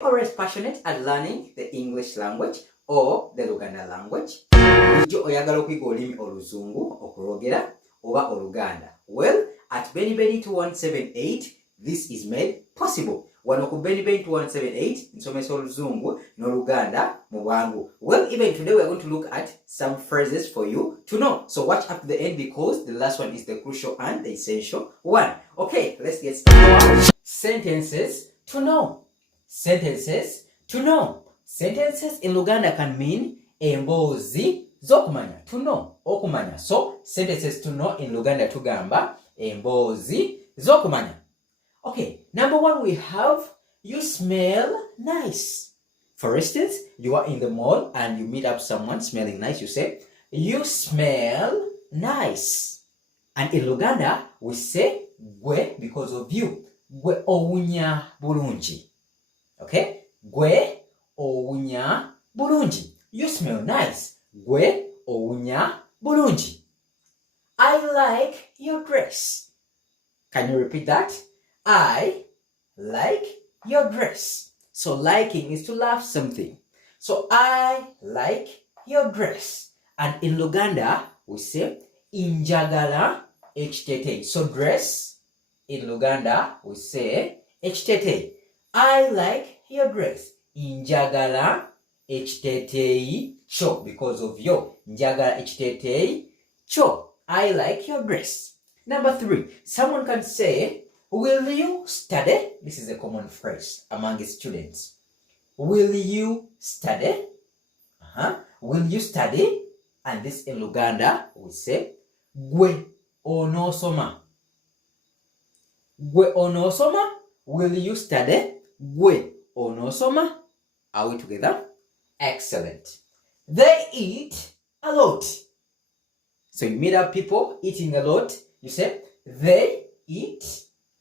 Always passionate at learning the English language or the Luganda language. Bulijjo oyagala okuyiga olulimi oluzungu okulwogera oba oluganda. Well, at Benny Benny 2178, this is made possible. Wano ku Benny Benny 2178, nsomesa oluzungu n'oluganda mu bwangu. Well, even today we are going to look at some phrases for you to know. So watch up to the end because the last one is the crucial and the essential one. Okay, let's get started. Sentences to know. Sentences to know. Sentences in Luganda can mean emboozi z'okumanya. To know, okumanya. So, sentences to know in Luganda tugamba emboozi z'okumanya. Okay, number one we have, you smell nice. For instance, you are in the mall and you meet up someone smelling nice. You say, you smell nice. And in Luganda, we say, gwe because of you. Gwe owunya bulungi. Okay? Gwe owunya bulungi. You smell nice. Gwe owunya bulungi. I like your dress. Can you repeat that? I like your dress. So liking is to love something. So I like your dress. And in Luganda, we say injagala ekiteteyi. So dress, in Luganda, we say ekiteteyi. I like your dress. Njagala ekiteteyi kyo because of yo. Njagala ekiteteyi kyo. I like your dress. Number three, someone can say, will you study? This is a common phrase among students. Will you study? Will you study? And this in Luganda, we say, gwe onosoma. Gwe onosoma? Will you study? Gwe onosoma? Are we together? Excellent. They eat a lot. So you meet up people eating a lot. You say, they eat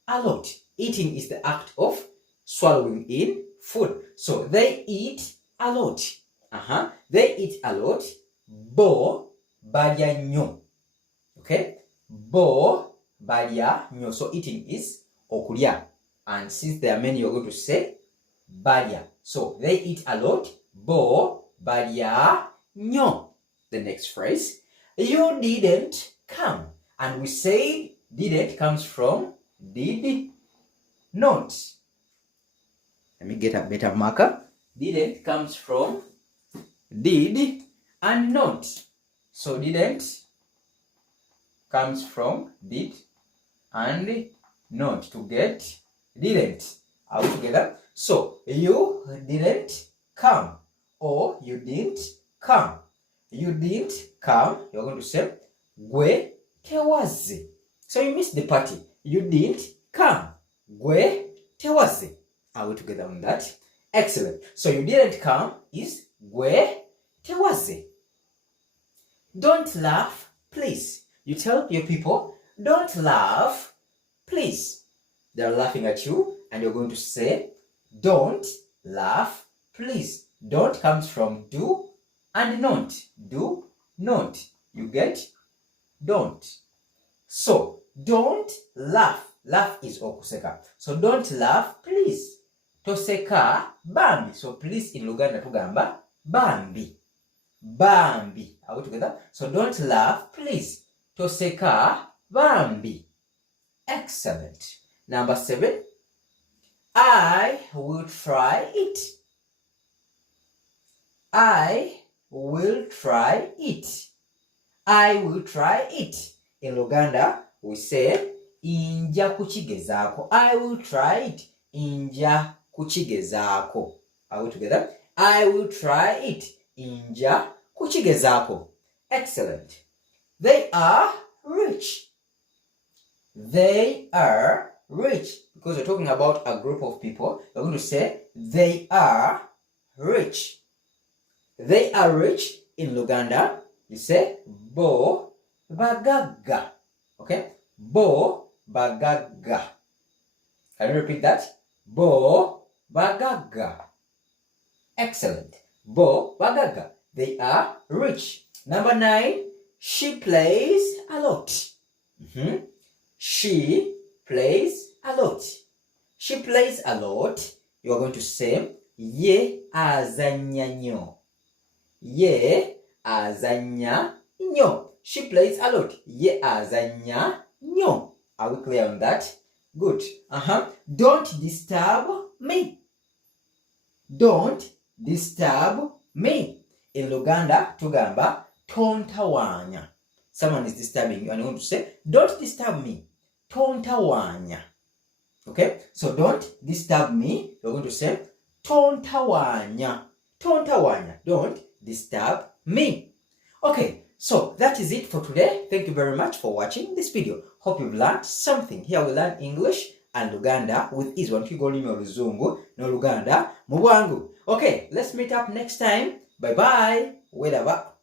a lot. Eating is the act of swallowing in food. So they eat a lot. They eat a lot. Bo balya nnyo. Okay? Bo balya nnyo. So eating is okulya. And since there are many, you're going to say balya. So they eat a lot. Bo balya nnyo. The next phrase, you didn't come. And we say didn't comes from did not. Let me get a better marker. Didn't comes from did and not. So didn't comes from did and not to get didn't. Are we together? So you didn't come or you didn't come. You didn't come. You're going to say gwe tewaze. So you missed the party. You didn't come. Gwe tewaze. Are we together on that? Excellent. So you didn't come is gwe tewaze. Don't laugh, please. You tell your people, don't laugh, please. They're laughing at you and you're going to say, don't laugh, please. Don't comes from do and not. Do not. You get? Don't. So, don't laugh. Laugh is okuseka. So, don't laugh, please. Toseka, bambi. So, please in Luganda tugamba, bambi. Bambi. Are we together? So, don't laugh, please. Toseka, bambi. Excellent. Number 7. I will try it. I will try it. I will try it. In Luganda, we say, inja kuchigezaako. I will try it. Inja kuchigezaako. Are we together? I will try it. Inja kuchigezaako. Excellent. They are rich. They are rich. Because we're talking about a group of people, we're going to say, they are rich. They are rich. In Luganda, you say, bo bagaga. Okay? Bo bagaga. Can you repeat that? Bo bagaga. Excellent. Bo bagaga. They are rich. Number 9, she plays a lot. She plays a lot. She plays a lot. You are going to say Ye azannya nnyo. Ye azannya nnyo. She plays a lot. Ye azannya nnyo. Are we clear on that? Good. Don't disturb me. Don't disturb me. In Luganda, tugamba tontawanya. Someone is disturbing you and you want to say, don't disturb me. Tontawanya. Okay? So don't disturb me. You're going to say tontawanya. Tontawanya. Don't disturb me. Okay, so that is it for today. Thank you very much for watching this video. Hope you've learned something. Here we learn English and Luganda with ease. Wantukigolimi oluzungu no Luganda mu bwangu. Okay, let's meet up next time. Bye bye. Wedaba.